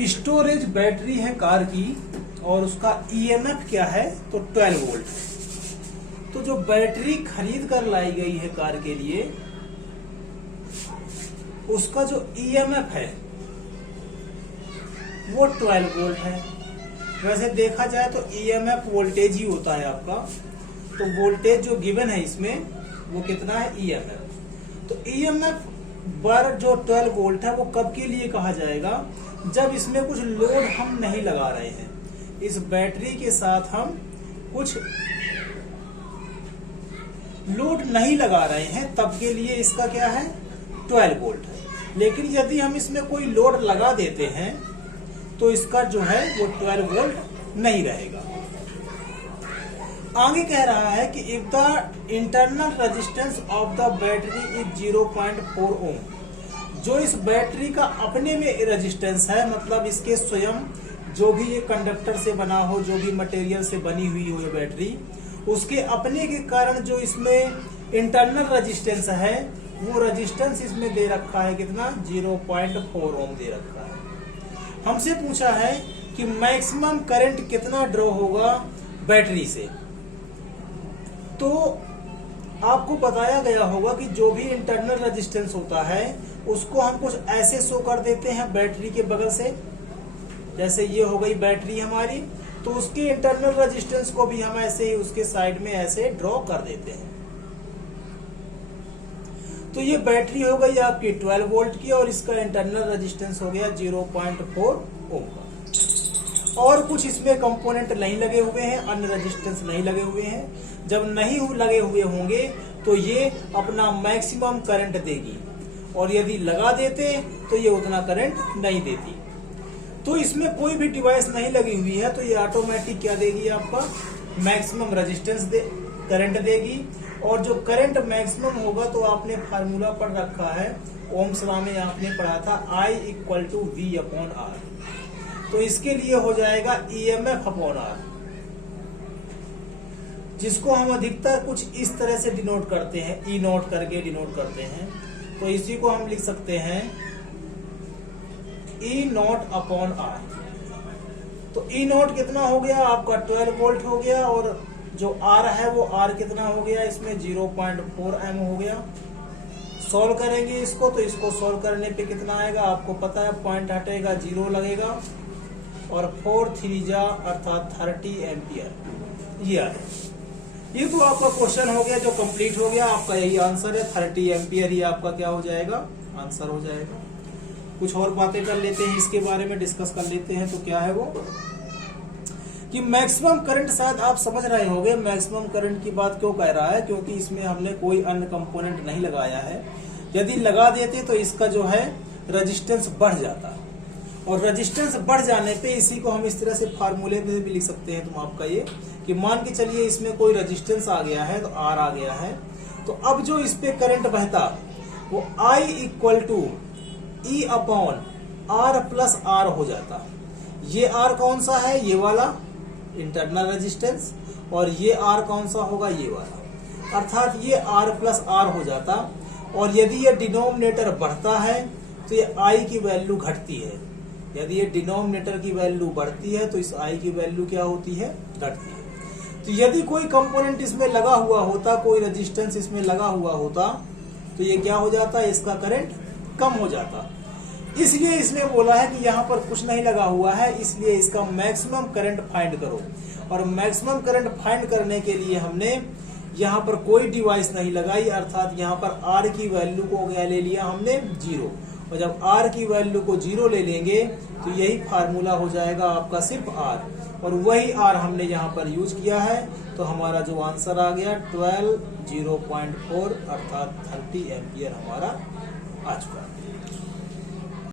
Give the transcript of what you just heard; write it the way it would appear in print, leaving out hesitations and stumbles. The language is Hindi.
स्टोरेज बैटरी है कार की और उसका ईएमएफ क्या है तो 12 वोल्ट है। तो जो बैटरी खरीद कर लाई गई है कार के लिए उसका जो ईएमएफ है वो 12 वोल्ट है। वैसे देखा जाए तो ईएमएफ वोल्टेज ही होता है आपका, तो वोल्टेज जो गिवन है इसमें वो कितना है ईएमएफ। तो ईएमएफ पर जो 12 वोल्ट है वो कब के लिए कहा जाएगा, जब इसमें कुछ लोड हम नहीं लगा रहे हैं, इस बैटरी के साथ हम कुछ लोड नहीं लगा रहे हैं, तब के लिए इसका क्या है 12 वोल्ट है। लेकिन यदि हम इसमें कोई लोड लगा देते हैं तो इसका जो है वो 12 वोल्ट नहीं रहेगा। आगे कह रहा है कि if the internal resistance of the battery is 0.4 ओम, जो इस बैटरी का अपने में रेजिस्टेंस है, मतलब इसके स्वयं जो भी ये कंडक्टर से बना हो, जो भी मटेरियल से बनी हुई हो ये बैटरी, उसके अपने के कारण जो इसमें इंटरनल रेजिस्टेंस है वो रेजिस्टेंस इसमें दे रखा है कितना 0.4 ओम दे रखा है। हमसे पूछा है कि मैक्सिमम करंट कितना ड्रॉ होगा बैटरी से। तो आपको बताया गया होगा कि जो भी इंटरनल रेजिस्टेंस होता है उसको हम कुछ ऐसे शो कर देते हैं बैटरी के बगल से, जैसे ये हो गई बैटरी हमारी, तो उसके इंटरनल रेजिस्टेंस को भी हम ऐसे ही उसके साइड में ऐसे ड्रॉ कर देते हैं। तो ये बैटरी हो गई आपकी 12 वोल्ट की और इसका इंटरनल रेजिस्टेंस हो गया 0.4 ओम का। और कुछ इसमें कंपोनेंट नहीं लगे हुए हैं, अन्य रेजिस्टेंस नहीं लगे हुए हैं। जब नहीं लगे हुए होंगे तो ये अपना मैक्सिमम करंट देगी, और यदि लगा देते तो ये उतना करंट नहीं देती। तो इसमें कोई भी डिवाइस नहीं लगी हुई है तो ये ऑटोमेटिक क्या देगी आपका मैक्सिमम रेजिस्टेंस करंट देगी। और जो करंट मैक्सिमम होगा तो आपने फार्मूला पढ़ रखा है, ओम्स लॉ में आपने पढ़ा था I = V/R। तो इसके लिए हो जाएगा EMF/R, जिसको हम अधिकतर कुछ इस तरह से डिनोट करते हैं, E नोट करके डिनोट करते हैं। तो इसी को हम लिख सकते हैं E0/R। तो E0 कितना हो गया आपका 12 वोल्ट हो गया, और जो R है वो R कितना हो गया इसमें 0.4 एम हो गया। सॉल्व करेंगे इसको, तो इसको सॉल्व करने पे कितना आएगा आपको पता है, पॉइंट हटेगा 0 लगेगा और 4 3 जा अर्थात 30 एम्पियर ये आए। ये तो आपका क्वेश्चन हो गया जो कंप्लीट हो गया, आपका यही आंसर है 30 एम्पियर ही आपका क्या हो जाएगा आंसर हो जाएगा। कुछ और बातें कर लेते हैं इसके बारे में, डिस्कस कर लेते हैं। तो क्या है वो कि मैक्सिमम करंट, शायद आप समझ रहे होंगे मैक्सिमम करंट की बात क्यों कह रहा है, क्योंकि इसमें हमने कोई अन्य कंपोनेंट नहीं लगाया है। यदि लगा देते तो इसका जो है रेजिस्टेंस बढ़ जाता, और रेजिस्टेंस बढ़ जाने पे इसी को हम इस तरह से फार्मूले में भी लिख सकते हैं। तुम आपका ये कि मान के चलिए इसमें कोई रेजिस्टेंस आ गया है तो R आ गया है, तो अब जो इस पे करंट बहता वो I = E/R+R हो जाता। ये R कौन सा है, ये वाला इंटरनल रेजिस्टेंस, और ये R कौन सा होगा ये वाला, अर्थात ये R+R हो जाता। और यदि ये डिनोमिनेटर बढ़ता है तो ये I की वैल्यू घटती है, यदि ये डिनोमिनेटर की वैल्यू बढ़ती है तो इस I की वैल्यू क्या होती है घटती है। तो यदि कोई कंपोनेंट इसमें लगा हुआ होता, कोई रेजिस्टेंस इसमें लगा हुआ होता, तो ये क्या हो जाता, इसका करंट कम हो जाता। इसलिए इसने बोला है कि यहाँ पर कुछ नहीं लगा हुआ है, इसलिए इसका मैक्सिमम करंट फाइंड करो। और मैक्सिमम करंट फाइंड करने के लिए हमने यहाँ पर कोई डिवाइस नहीं लगाई, अर्थात यहाँ पर R की वैल्यू को ले लिया हमने 0, और जब R की वैल्यू को 0 ले लेंगे तो यही फार्मूला हो जाएगा आपका सिर्फ R, और वही R हमने यहाँ पर यूज किया है। तो हमारा जो आंसर आ गया 12 0.4 अर्थात 30 एम्पियर हमारा आ चुका है।